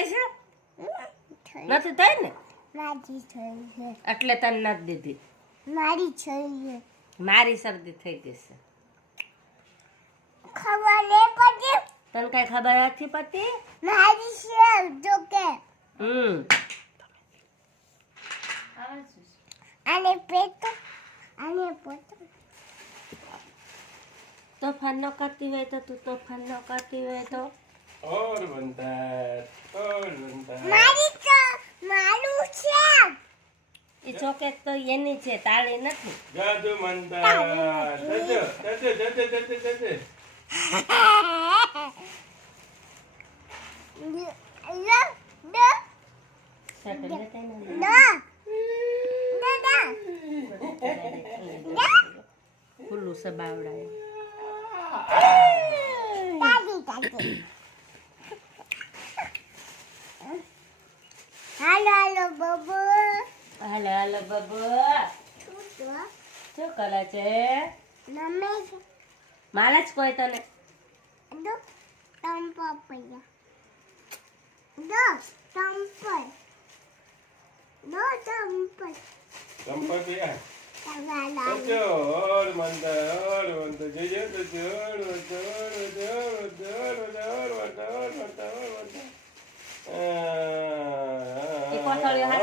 થઈ છે નથી થઈ ને મારી થઈ છે એટલે તને નથી દીધી મારી થઈ છે મારી શરદી થઈ ગઈ છે ખબર નહીં પડી તને કઈ ખબર નથી પડતી મારી છે જો કે અને પેટ અને પોત તોફાન ન કરતી હોય તો તું તોફાન ન કરતી હોય તો और बनता મારી તો મારું છે એ ચોકેટ તો એની છે તાળી નથી जादू बनता जज जज जज जज जज શટર લેતા ને ખુલ્લું છે બાવડાએ હાલો હાલો બબુ હાલો હાલો બબુ શું કરે છે નમે મારે જ કોઈ તને દો ટમ્પો પૈયા દો ટમ્પો દો ટમ્પો संपत्ति है તવાલા जज और बनता जज जज और बनता એ કોથળીઓ હાથ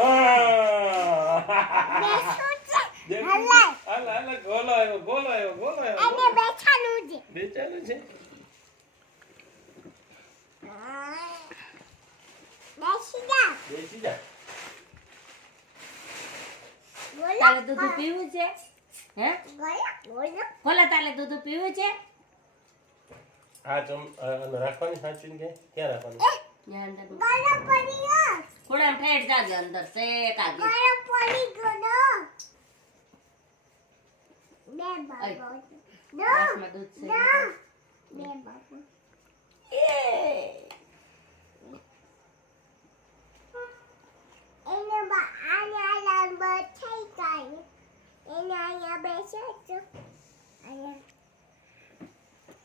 ગોલો આવ્યો અને બેઠાનું છે બેચારું છે બેસી જા બેસી જા બોલો તારે દૂધ પીવું છે હે બોલો ભલે તારે દૂધ પીવું છે આ રાખવાની સાચવીને કે ક્યાં રાખવાની ત્યાં અંદર દૂધ. ગળો પડી ગયો થોડા ઠેઠ જાજે અંદર શેક આગે ગળો પડી ગયો બે બાબો ગ્લાસમાં દૂધ છે બે બાબો એને બા આને બચાઈ કાય એને અહીંયા બેસે છે અહીંયા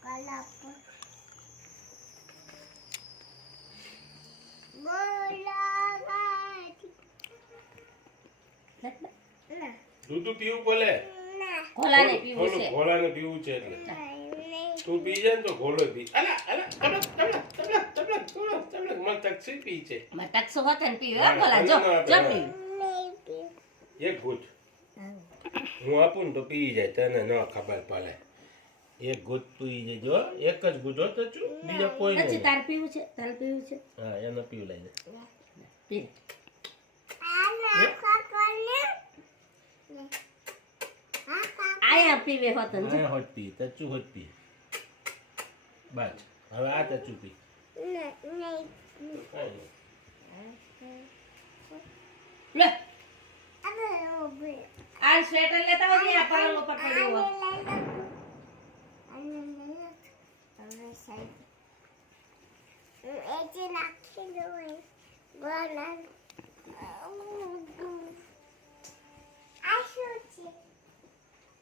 કલાપ ના દૂધ પીવું બોલે ના ખોલાને પીવું છે ઘોલાને પીવું છે એટલે તું પી જાય ને તો ઘોલો પી અલા મને તકસી પી છે મટકસો હોતે ને પીવે હો ખોલા જો જો પીવું એક ઘૂંટ હું આપું ને તો પી જાય તને ન ખબર પડે એક ઘૂંટ પી જજો એક જ ઘૂંટ હોતો છું બીજા કોઈ પછી નહીં તારે પીવું છે તારે પીવું છે હા એને પીવું લઈ લે પી આયા પીવે હોત ને આ હોત પી તચું હોત પી બસ હવે આ તચું પી કાંઈ નહીં. લે આ સ્વેટર લેતા હોય આ પલંગ ઉપર પડ્યું હોય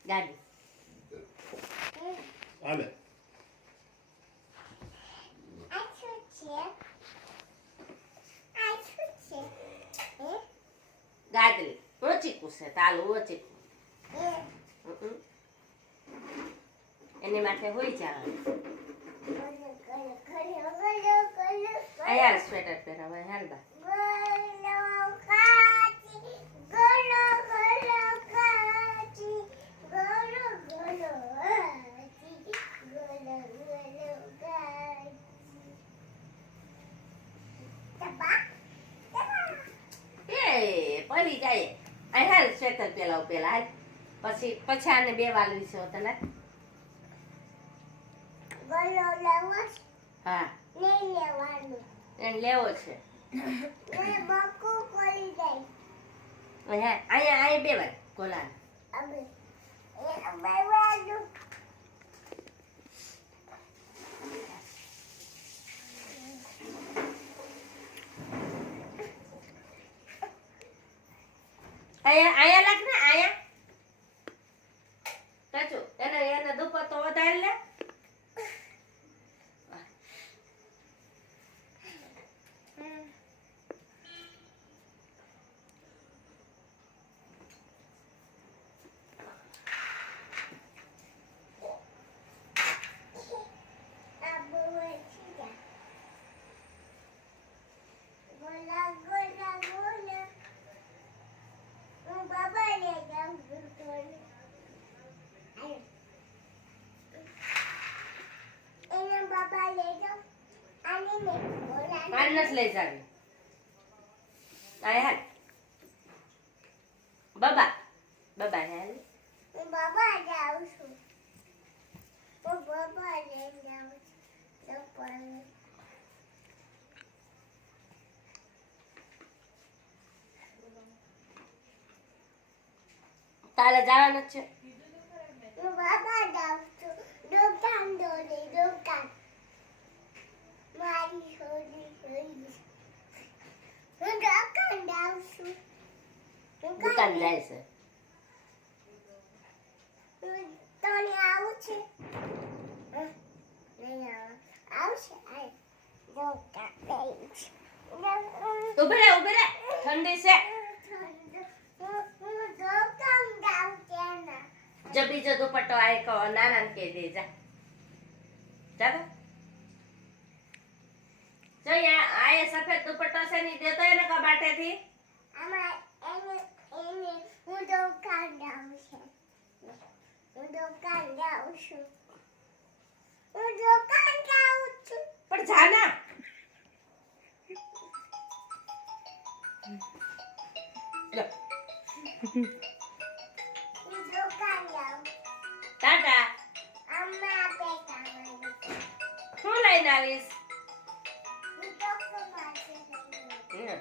ગાડી હાલે ગાડી ઓછી કુસે તાલું ઓછી એની માટે હોય જાય અહીંયા સ્વેટર પહેરાવે હાલ બા પડી જાય અહીં હાલ સ્વેટર પેલા હાલ પછી આને બે વાલવી છે તને હા એને લેવો છે અહીંયા બે વાર કોલા અહીંયા લાગ ને અહીંયા ચાચુ એને દુપટ્ટો વધારે લે તાર નથી લઈ જાવી આય હાલ બાબા બાબા હાલ હું બાબા જાઉં છું હું બાબા લઈને જાઉં છું ચપ્પલ તારે જવાનું જ છે હું બાબા જાઉં છું દુકાન દોરી દુકાન મારી છોરી છોરી હું દુકાન જાઉં છું દુકાન જાય છે તને આવું છે નહીં આવશે આય દુકાન જઈશ ઉભે રે ઠંડી છે હું દુકાન જાઉં ત્યાં જો બીજો દુપટ્ટો આય કહો નાના ને કહી દે જા ચાલો જો યા આય સફેદ દુપટ્ટો છે ની દેતો એને કબાટેથી આમાં એને હું દુકાન જાઉં છું હું દુકાન જાઉં છું હું દુકાન જાઉં છું પણ જાના લો હું દુકાન જાઉં ટાટા અમ્મા પૈસા માંગે હું લઈને આવીશ હું ડોક્ટર પાસે જઈ હમ.